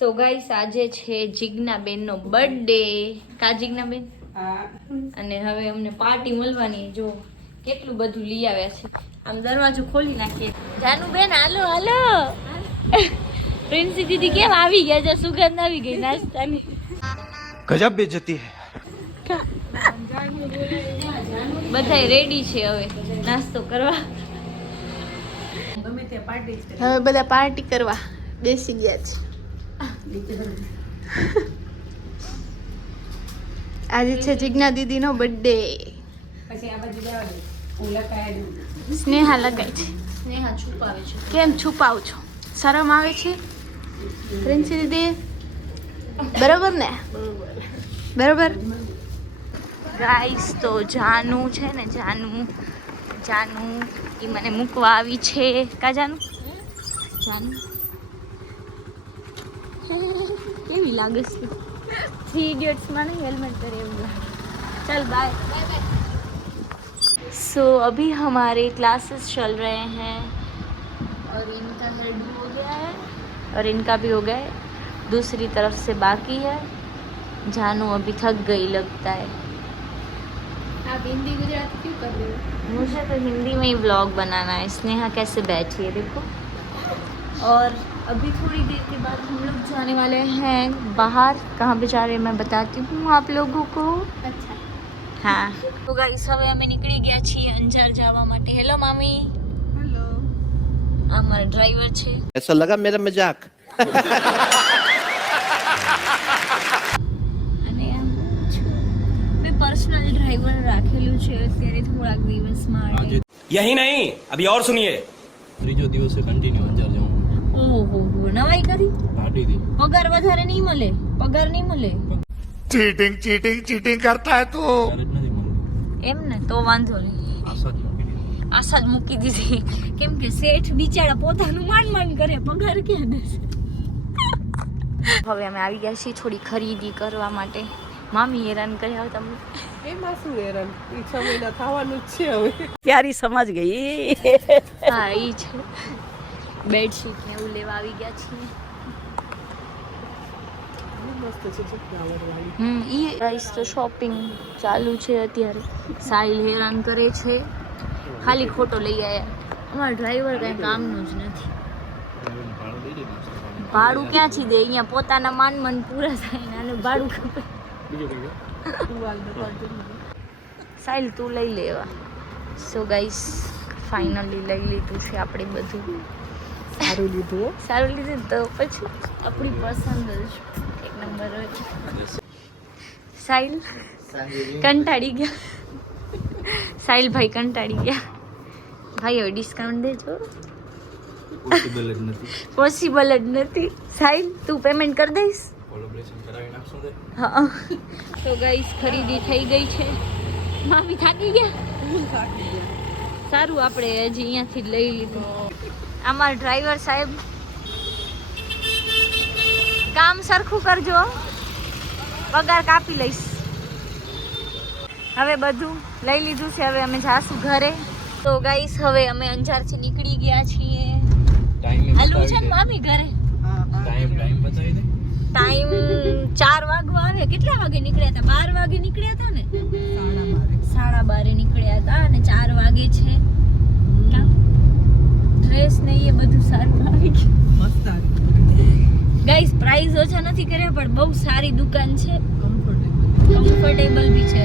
So guys આજે છે જીજ્ઞાબેનનો birthday. કા જીજ્ઞાબેન? અને હવે અમને પાર્ટી મળવાની. જો કેટલું બધું લઈ આવ્યા છે. આમ દરવાજો ખોલી નાખીએ. જાનુબેન હાલો હાલો. પ્રિન્સી દીદી કેમ આવી ગયા છે? સુગંધ આવી ગઈ નાસ્તાની. ગજબ બેઇજ્જતી હે. બધા રેડી છે હવે નાસ્તો કરવા. હવે બધા પાર્ટી કરવા બેસી ગયા છે. આજે છે જીજ્ઞા દીદીનો બર્થડે. સ્નેહા લગાય છે. સ્નેહા છુપાવે છે. કેમ છુપાવ છો? શરમ આવે છે પ્રિન્સી દીદી? બરોબર ને? બરોબર. ગાઈસ તો જાનુ છે ને, જાનુ એ મને મૂકવા આવી છે. કા જાનુ? કેવી લાગે છે? 3 Idiots માં नहीं हेलमेट करे એવું લાગે. चल बाय. सो अभी हमारे क्लासेस चल रहे हैं और इनका हेड हो गया है और इनका भी हो गया है. दूसरी तरफ से बाकी है. जानू अभी थक गई लगता है. आप हिंदी गुजराती क्यों कर रहे हो? मुझे तो हिंदी में ही व्लॉग बनाना है. स्नेहा कैसे बैठी है देखो. और अभी थोड़ी देर के बाद हम लोग जाने वाले हैं बाहर. कहाँ पे जा रहे हैं मैं बताती हूँ आप लोगों को. अच्छा. हाँ तो गाइस હવે અમે નીકળી ગયા છીએ અંજાર જવા માટે. હેલો મામી. हेलो. આ મારો ડ્રાઈવર છે. ऐसा लगा मेरा मजाक. અને મેં પર્સનલ ડ્રાઈવર રાખેલું છે અત્યારે થોડાક દિવસ માટે. यही नहीं अभी और सुनिए ત્રીજો દિવસે કન્ટિન્યુ અંજાર જાઉં. ઓહો નવાઈ કરી. ગાડી દી પગાર વધારે નહીં મળે. પગાર નહીં મળે चीटिंग चीटिंग चीटिंग करता है तू. ત્યારે જ નથી મળતું. એમ ને તો વાંધો નહીં. આશા જ મૂકી દીધી. આશા જ મૂકી દીધી. કેમ કે શેઠ બિચારા પોતાનું માંડ કરે, પગાર ક્યાં દેશે. હવે અમે આવી ગયા છીએ થોડી ખરીદી કરવા માટે. મામી હેરાન કર્યા તમને. એમાં શું હેરાન? 6 મહિના થવાનું જ છે હવે. प्यारी समझ गई. હા એ છે. બેડશીટ ને એવું લેવા આવી ગયા છીએ. મસ્ત છે ફ્લાવર વાળી. ઈ ગાઈસ તો શોપિંગ ચાલુ છે અત્યારે. સાહિલ હેરાન કરે છે. ખાલી ખોટો લઈ આયા. અમારો ડ્રાઈવર કઈ કામનો જ નથી. ભાડું દઈ દે નાસ્તો. ભાડું ક્યાંથી દે? અહીંયા પોતાના માન પૂરા થાય ને આને ભાડું ખપે. બીજું કઈ ટુવાલ બતાવજો. સાહિલ તું લઈ લેવા. સો ગાઈસ ફાઇનલી લઈ લીધું છે આપણે બધું. સારું લીધું હો. સારું લીધું તો પછી આપણી પસંદ જ એક નંબર હોય. સાહિલ કંટાળી ગયા. સાહિલ ભાઈ કંટાળી ગયા. ભાઈ હવે ડિસ્કાઉન્ટ દેજો. પોસિબલ જ નથી. પોસિબલ જ નથી. સાહિલ તું પેમેન્ટ કરી દઈશ? કોલેબોરેશન કરાવી નાખશું તે. હા. તો ગાઈસ ખરીદી થઈ ગઈ છે. મામી થાકી ગયા. સારું આપણે હજી અહીંયાથી જ લઈ લીધું. અમારા ડ્રાઈવર સાહેબ કામ સરખું કરજો, પગાર કાપી લઈશ. હવે બધું લઈ લીધું છે. હવે અમે જાશું ઘરે. તો ગાઈસ હવે અમે અંજારથી નીકળી ગયા છીએ. ટાઈમ હાલું છે ને મામી ઘરે? ટાઈમ બતાવી દે. ટાઈમ 4 વાગવા આવે. કેટલા વાગે નીકળ્યા હતા? 12 વાગે નીકળ્યા હતા ને? 12:30 નીકળ્યા હતા અને 4 વાગે છે. ડ્રેસ ને એ બધું સારું આવી ગયું. મસ્ત આવી. ગાઈસ પ્રાઇસ ઓછા નથી કર્યા પણ બહુ સારી દુકાન છે. કમ્ફર્ટેબલ. કમ્ફર્ટેબલ બી છે.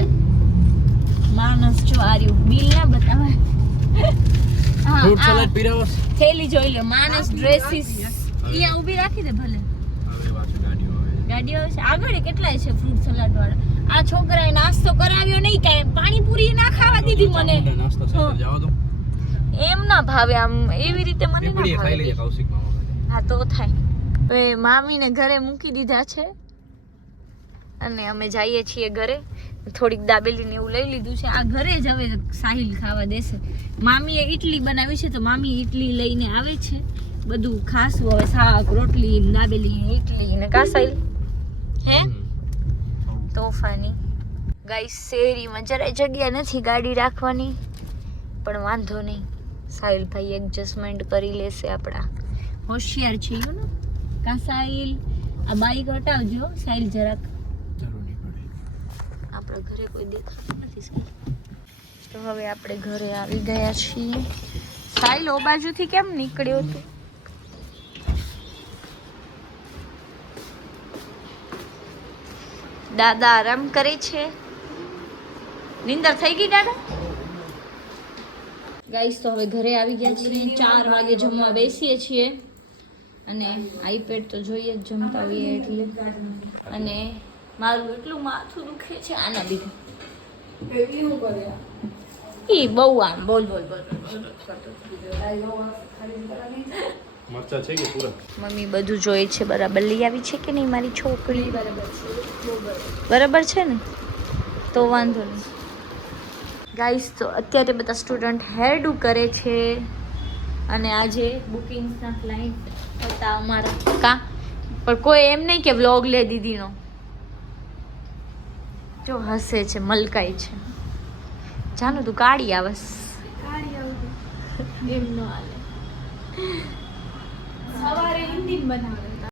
માણસ જો આર્યું બિલ ના બતાવાય. હા ફ્રૂટ સલાડ પીરાવસ. થેલી જોઈ લો. માણસ ડ્રેસીસ અહીંયા ઊભી રાખી દે ભલે. હવે પાછું ગાડીઓ આવે. ગાડીઓ છે આગળ. કેટલાય છે ફ્રૂટ સલાડ વાળા. આ છોકરાએ નાસ્તો કરાવ્યો નહીં કાંઈ. પાણીપુરી ના ખાવા દીધી મને. નાસ્તા સાથે જાવ તો એમ ના ભાવે. આમ એવી રીતે મને ના પીપળી ખાઈ લઈએ ભાવે. કૌશિક મામા. હા તો થાય. હવે મામીને ઘરે મૂકી દીધા છે અને અમે જઈએ છીએ ઘરે. થોડીક દાબેલી ને એવું લઈ લીધું છે. આ ઘરે જ હવે સાહિલ ખાવા દેશે. મામીએ ઈડલી બનાવી છે તો મામી ઈડલી લઈને આવે છે. બધું ખાસું હવે શાક રોટલી દાબેલી ઈડલી ને કા સાહિલ હે તોફાની. ગાઈસ શેરીમાં જરાય જગ્યા નથી ગાડી રાખવાની પણ વાંધો નહીં. સાહિલ ભાઈ એડજસ્ટમેન્ટ કરી લેશે. આપણા હોશિયાર છે યુ ને કા સાહિલ. આ બાઈક હટાવજો સાઈલ જરાક. જરૂર નહીં પડે. આપણા ઘરે કોઈ દેખાતું નથી સાઈલ. તો હવે આપણે ઘરે આવી ગયા છીએ. સાઈલ ઓ બાજુથી કેમ નીકળ્યો તું? દાદા આરામ કરે છે. નીંદર થઈ ગઈ દાદા? ગાઈસ તો હવે ઘરે આવી ગયા છીએ. 4 વાગે જમવા બેસીએ છીએ અને આઈપેડ તો જોઈએ જ જમતા હોઈએ એટલે. અને મારું એટલું માથું દુખે છે આના લીધે. ઈ બહુ આમ બોલ બોલ બોલ મરચા છે કે પૂરા? મમ્મી બધું જોઈ છે. બરાબર લઈ આવી છે કે નહીં મારી છોકરી? બરાબર છે ને? તો વાંધો નહીં. ગાઈસ તો અત્યારે બધા સ્ટુડન્ટ હેરડુ કરે છે અને આજે બુકિંગ્સના ક્લાયન્ટ હતા અમારા. કા પણ કોઈ એમ નહીં કે વ્લોગ લે દીદીનો. જો હસે છે, મલકાઈ છે. જાનું તું કાળી આવસ. એમ નો હાલે. સવારે હિન્દી બનાવે